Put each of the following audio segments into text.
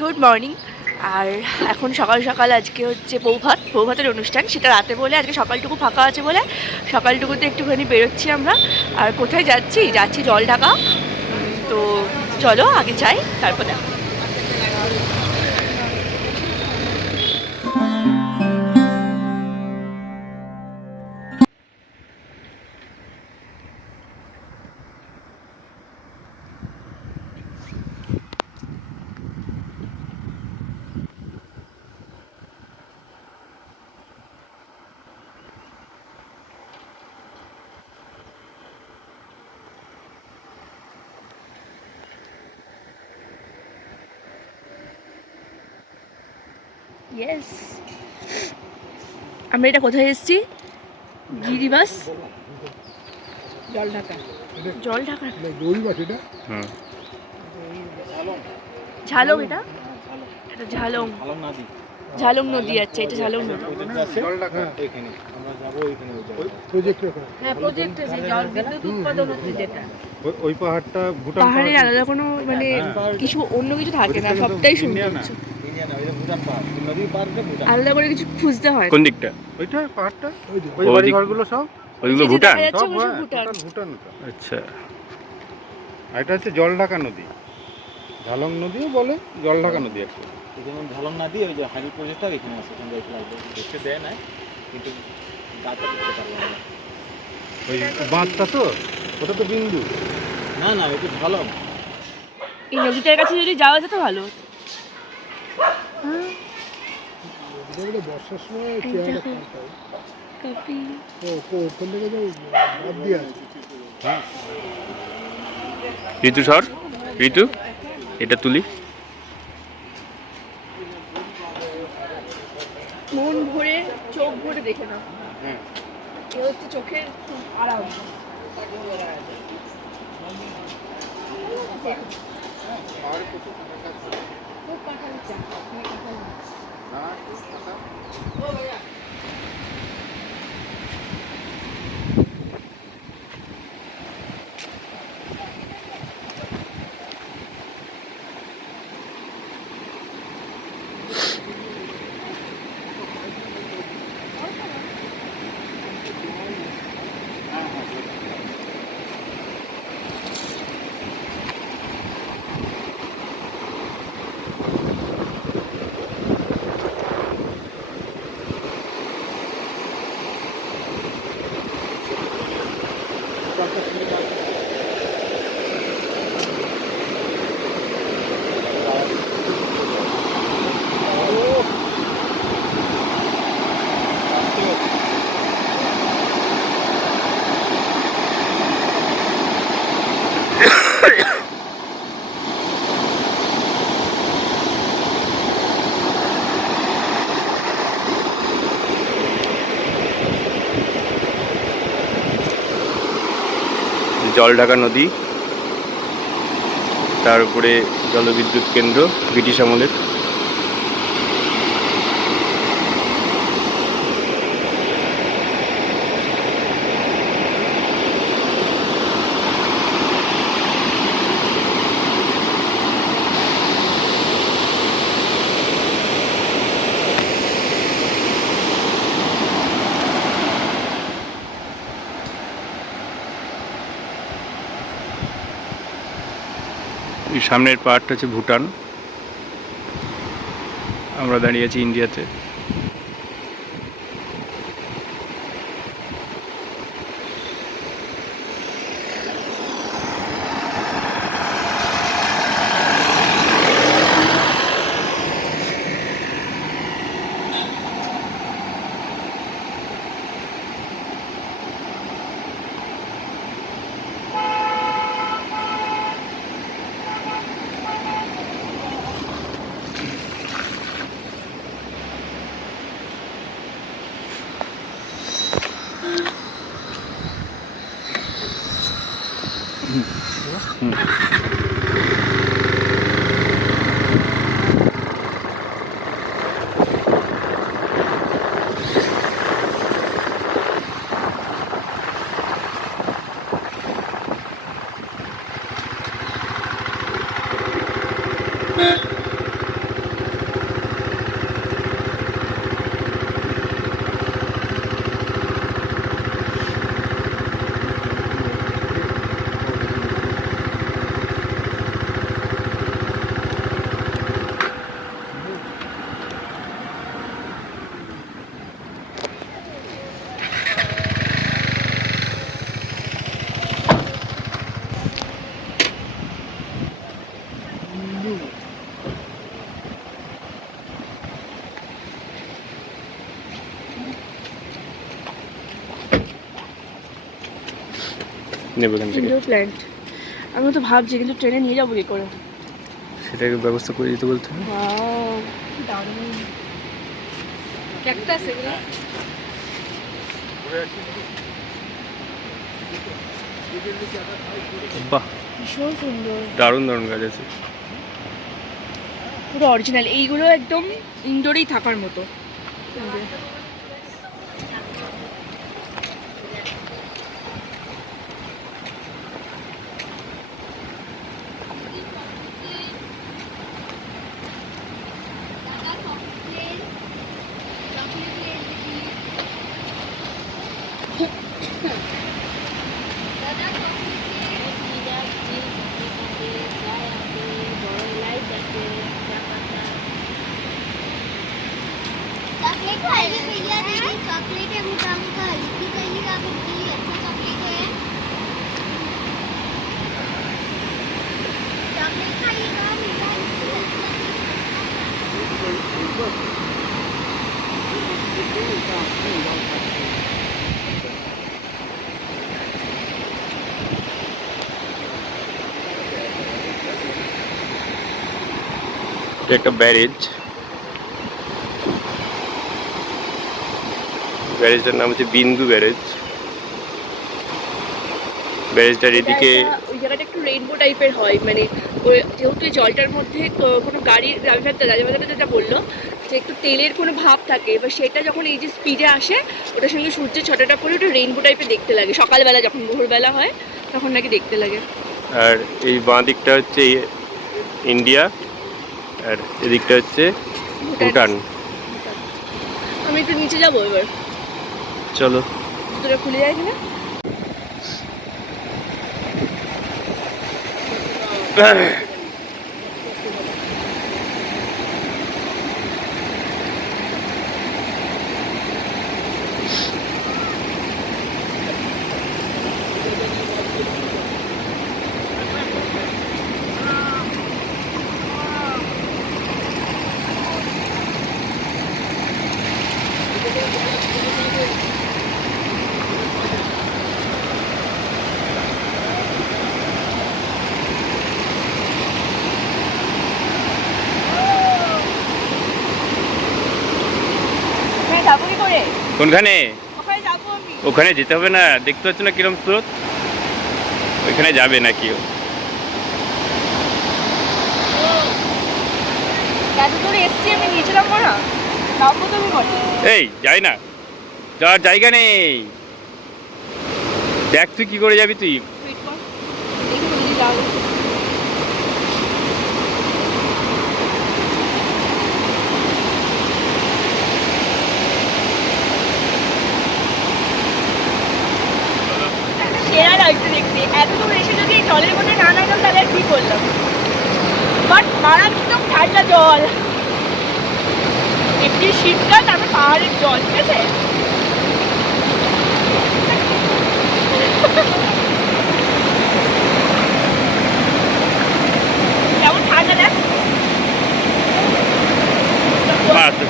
Good morning আর এখন সকাল সকাল আজকে হচ্ছে বৌভাত বৌভাতের অনুষ্ঠান। সেটা রাতে বলে আজকে সকালটুকু ফাঁকা আছে বলে সকালটুকুতে একটুখানি বেরোচ্ছি আমরা। আর কোথায় যাচ্ছি? যাচ্ছি জল ঢাকা তো চলো আগে যাই, তারপর দেখো। ইয়েস আমরা এটা কোথায় এসেছি? গিরিবাস? জল ঢাকা জল ঢাকা দই বাস এটা? হুম ঝালং এটা? এটা ঝালং। ঝালং নদী আছে এটা ঝালং নদী। প্রজেক্ট হ্যাঁ। প্রজেক্টে যে জল বিদ্যুৎ উৎপাদন হচ্ছে যেটা। ওই- পাহাড়টা ভুটান পাহাড়ের আলাদা কোনো মানে হ্যাঁ। কিছু অন্য কিছু থাকে না সবটাই। সুন্দর আলাদা করে কিছু খুঁজতে হয়। কোন দিকটা? ওইটা পাহাড়টা? ওই বাড়ি ঘরগুলো সব? ওইগুলো এই ভুটান? সব হ্যাঁ, ভুটান। ভুটান আচ্ছা। আর এটা হচ্ছে জলঢাকা নদী। ঝালং নদীও বলে জলঢাকা নদী আছে। যেমন ঝলন না দিয়ে ওই যে হাজি প্রজেক্টটা এখানে আছে দেখতে দেয় না কিন্তু দাঁড়টা দেখতে পারব না ওই বাঁধটা তো? ওটা তো বিন্দু। না না ওটা ঝলন এই নদীটার কাছে যদি যাওয়া যেত ভালো বর্ষার সময় ও- থেকে বাদ দিয়ে ঋতু সর ঋতু এটা তুলি। মন ভরে চোখ ভরে দেখে না হ্যাঁ। এ হচ্ছে চোখের আরাম জলঢাকা নদী তার উপরে জলবিদ্যুৎ কেন্দ্র ব্রিটিশ আমলের। সামনের পাহাড়টা হচ্ছে ভুটান। আমরা দাঁড়িয়ে আছি ইন্ডিয়াতে। নেব এখান থেকে। ইনডোর প্ল্যান্ট আমি তো ভাবছি কিন্তু ট্রেনে নিয়ে যাব কি করে? সেটাকে ব্যবস্থা করে দিতে বলতে হবে। ক্যাকটাস এগুলো? বাহ। ভীষণ সুন্দর। দারুণ দারুণ গাছ আছে। পুরো অরিজিনাল এইগুলো একদম ইনডোরেই থাকার মতো। चॉकलेट वाली भैया? देखिए, चॉकलेट है मोटा मोटा हल्की चाहिए, आप इतनी अच्छा चॉकलेट है। चॉकलेट खाइएगा हाँ, मीठा Take a berries. ব্যারেজটার নাম হচ্ছে বিন্দু ব্যারেজ। ব্যারেজটার এদিকে ওই জায়গাটা একটু রেইনবো টাইপের হয় মানে যেহেতু জলটার মধ্যে তো- কোনো গাড়ির যেটা বলল যে একটু তেলের কোনো ভাব থাকে এবার সেটা যখন এই যে স্পিডে আসে ওটার সঙ্গে সূর্যের ছটাটা ওটা রেইনবো টাইপের দেখতে লাগে। সকালবেলা যখন ভোরবেলা হয় তখন নাকি দেখতে লাগে। আর এই বাঁ দিকটা হচ্ছে ইন্ডিয়া আর এদিকটা হচ্ছে ভুটান। আমি একটু নিচে যাব এবার। চলো। জুতোটা খুলে যায় কিনা? হ্যাঁ যাব কি করে কোনখানে? ওখানে যেতে হবে না? দেখতে পাচ্ছ না কিরম স্রোত? ওইখানে যাবে না কেউ। এই যাই না। যাওয়ার জায়গা নেই। দেখ তুই কি করে যাবি তুই সুইট কর দেখি যদি যাব সেরা লাগছে দেখতে এসে যদি জলের মধ্যে না নামলাম তাহলে আর করলাম বাট মারাত্মক ঠান্ডা জল। এমনি শীতকাল, তারপর পাহাড়ের জল, ঠিক আছে? কেমন ঠান্ডা দেখ?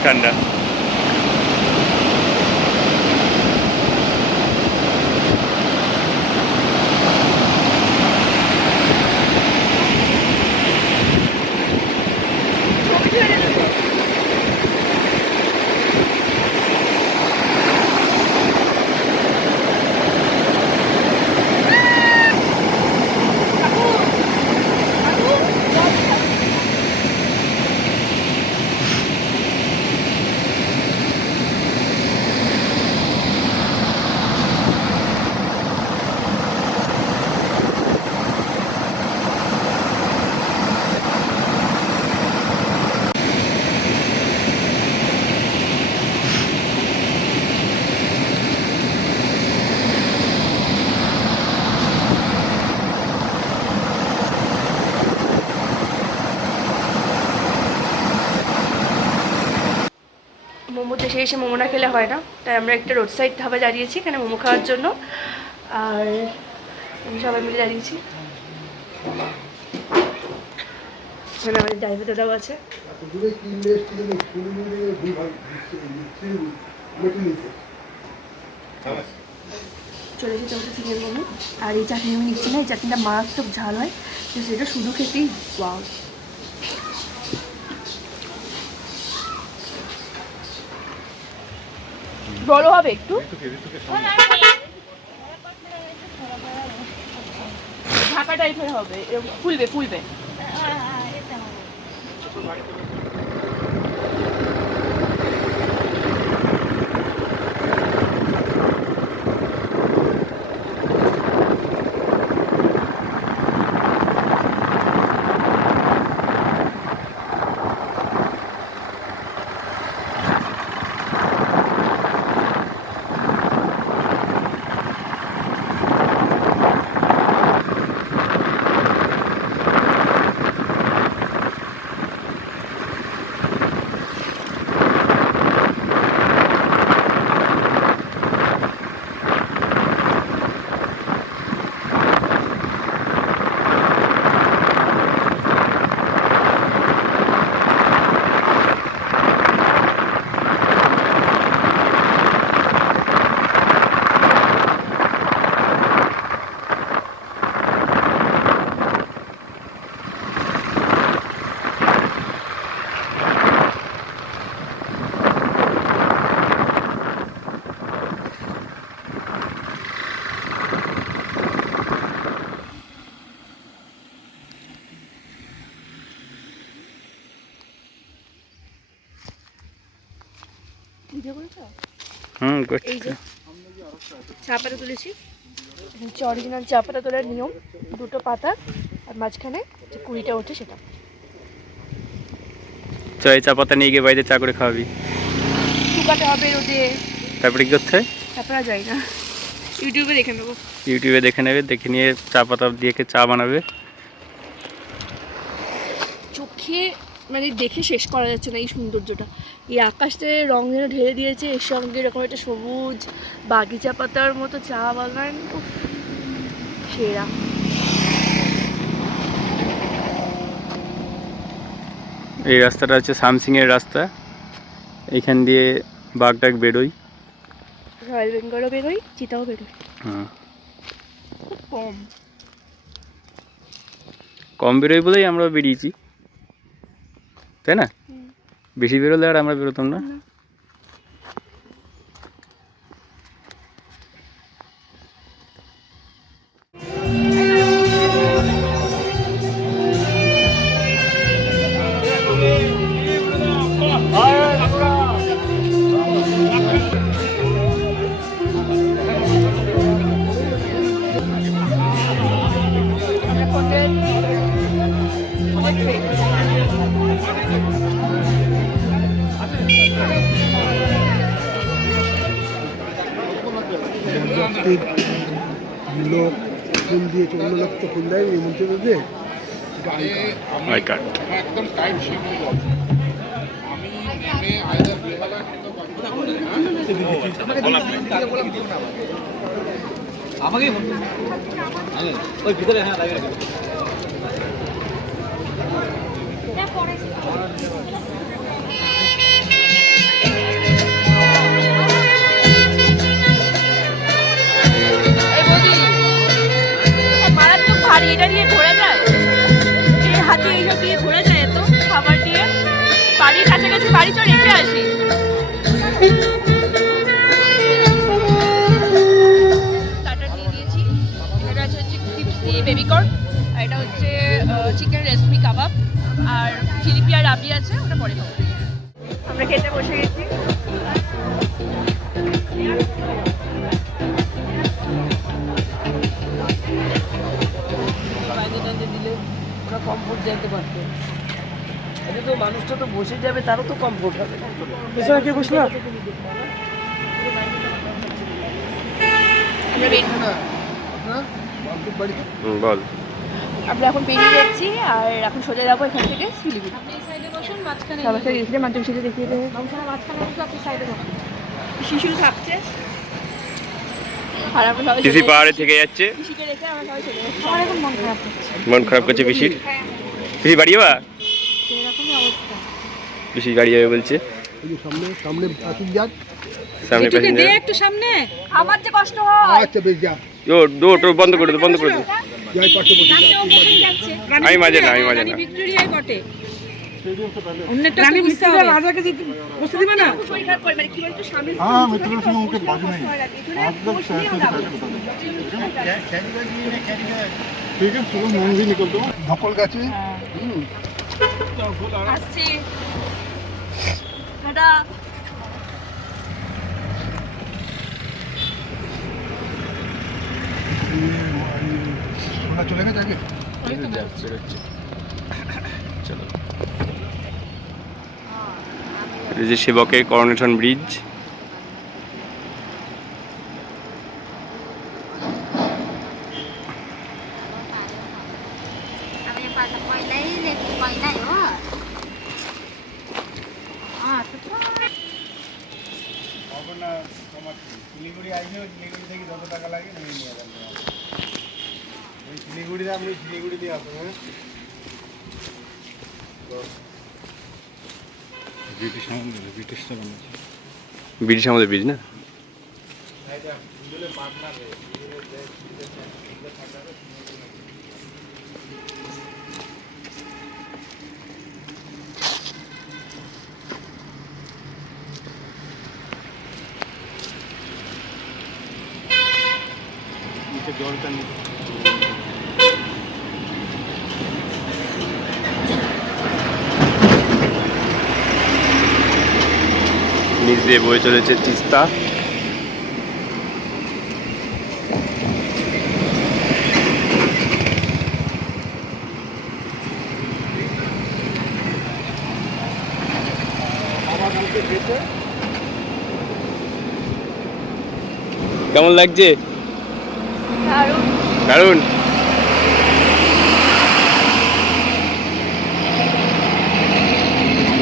ঠান্ডা। মোমো এসে মোমো না খেলে হয় না। তাই আমরা একটা রোড সাইড ধাবা দাঁড়িয়েছি এখানে মোমো খাওয়ার জন্য। আর আমি সবাই মিলে দাঁড়িয়েছি এখানে আমাদের ড্রাইভার দাদাও আছে। চলে এসেছে চিকেন মোমো। আর এই চাটনি আমি নিচ্ছি না এই চাটনিটা মারাত্মক ঝাল হয় তো সেটা শুধু খেতেই বড় হবে একটু? ঢাকা টাইপের হবে ফুলবে ফুলবে ভিডিও করেছ হুম এই যে চা পাতা তুলেছি। হচ্ছে অরিজিনাল চা পাতা তোলার নিয়ম দুটো পাতা আর মাঝখানে যে কুড়িটা ওঠে সেটা। চ এই চা পাতা নিয়ে গিয়ে বাইরে চা করে খাওয়াবি। শুকাতে হবে রোদে। তারপরে কি করতে? তারপর যাই না। ইউটিউবে দেখে নেব। ইউটিউবে দেখে নেবে দেখে নিয়ে চা পাতা দিয়ে কে চা বানাবে। চোখে মানে দেখে শেষ করা যাচ্ছে না এই সৌন্দর্যটা। এই আকাশটা রং যেন ঢেলে দিয়েছে এর সঙ্গে এরকম একটা সবুজ বাগিচা পাতার মতো চা বাগান সেরা। এই রাস্তাটা হচ্ছে সামসিংয়ের রাস্তা। এইখান দিয়ে বাঘটাক বেরোই। রয়্যাল বেঙ্গলও বেরোই চিতাও বেরোই খুব কম। কম বেরোই বলেই আমরা বেরিয়েছি। তাই না? বেশি বেরোলে আর আমরা বেরোতাম না? ট্রেন যাত্রীর লোক ফুল দিয়েছে অন্য লোক তো ফুল দেয় নিমন্ত্রণ দিয়ে আই কার্ড আমাকেই ফোন আমি ওই ভিতরে হ্যাঁ ভারী এটা দিয়ে ঘোরা যায়। এই হাতে এইসব দিয়ে ঘোরা যায় এত খাবার দিয়ে। বাড়ির কাছাকাছি বাড়ি তো রেখে আসি। স্টার্টার নিয়ে দিয়েছি। এটা হচ্ছে কর্ন আর এটা হচ্ছে চিকেন রেসমি কাবাব আর জিলিপি আর রাবড়ি আছে ওটা পরে খাব। আমরা খেতে বসে গেছি। দিলে ওরা কমফোর্ট যেতে পারতো। এটা তো মানুষটা তো বসে যাবে তারও তো কমফোর্ট হবে। পেছনে কে বসল। হুম, বল। আমরা এখন বেরিয়ে যাচ্ছি আর এখন সোজা যাব এখান থেকে শিলিগুড়ি। সবাইকে মাধ্যমিক দেখিয়ে দেবে। শিশু থাকছে। আর আমরা সবাই পিসি পাহাড়ে থেকে যাচ্ছে। পিসিকে রেখে আমরা সবাই চলে যাচ্ছি। আমার এখন মন খারাপ হচ্ছে মন খারাপ করছে পিসির? পিসি বাড়ি যাবা? এরকমই পিসি বাড়ি যাবে বলছে। সামনে একটু আমার যে কষ্ট হয়। আচ্ছা বেশ যা। ও ডো বন্ধ করে দে বন্ধ করে দে। আমি মাঝে না আমি মাঝে না। ভিক্টোরিয়ায় বটে। অন্যটা রানী ভিক্টোরিয়া চলে গেছে আগে? এই যে সেবকের করোনেশন ব্রিজ আপনি শিলিগুড়ি দিয়ে হ্যাঁ? ব্রিটিশ আমাদের ব্রিটিশটা বানিয়েছে ব্রিটিশ আমাদের ব্রিজ না? নিচে জলটা নিচে। নিচ দিয়ে বয়ে চলেছে তিস্তা। কেমন লাগছে? দারুণ।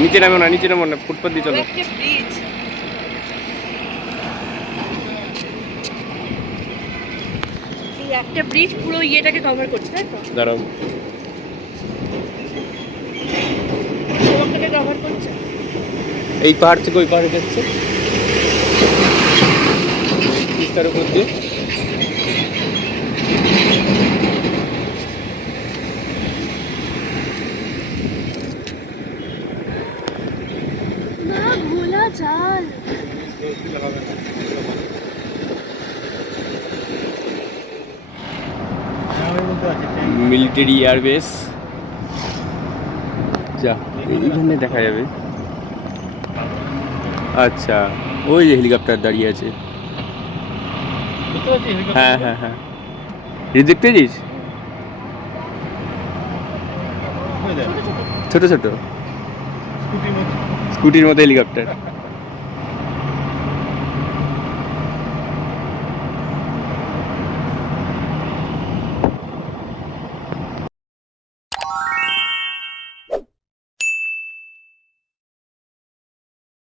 নিচে নামো না নিচে নামো না ফুটপাথ দিয়ে চলো। একটা ব্রিজ পুরো ইয়েটাকে কভার করছে তাই তো? দাঁড়াও। সমুদ্রটাকে কভার করছে। এই পাহাড় থেকে ওই পাহাড়ে যাচ্ছে। বিস্তার উপর দিয়ে না ভোলা চাল মিলিটারি এয়ারবেস যা এইখানে দেখা যাবে। আচ্ছা ওই যে হেলিকপ্টার দাঁড়িয়ে আছে। হ্যাঁ হ্যাঁ হ্যাঁ। দেখতে ছোট ছোট। স্কুটির মতো। হেলিকপ্টার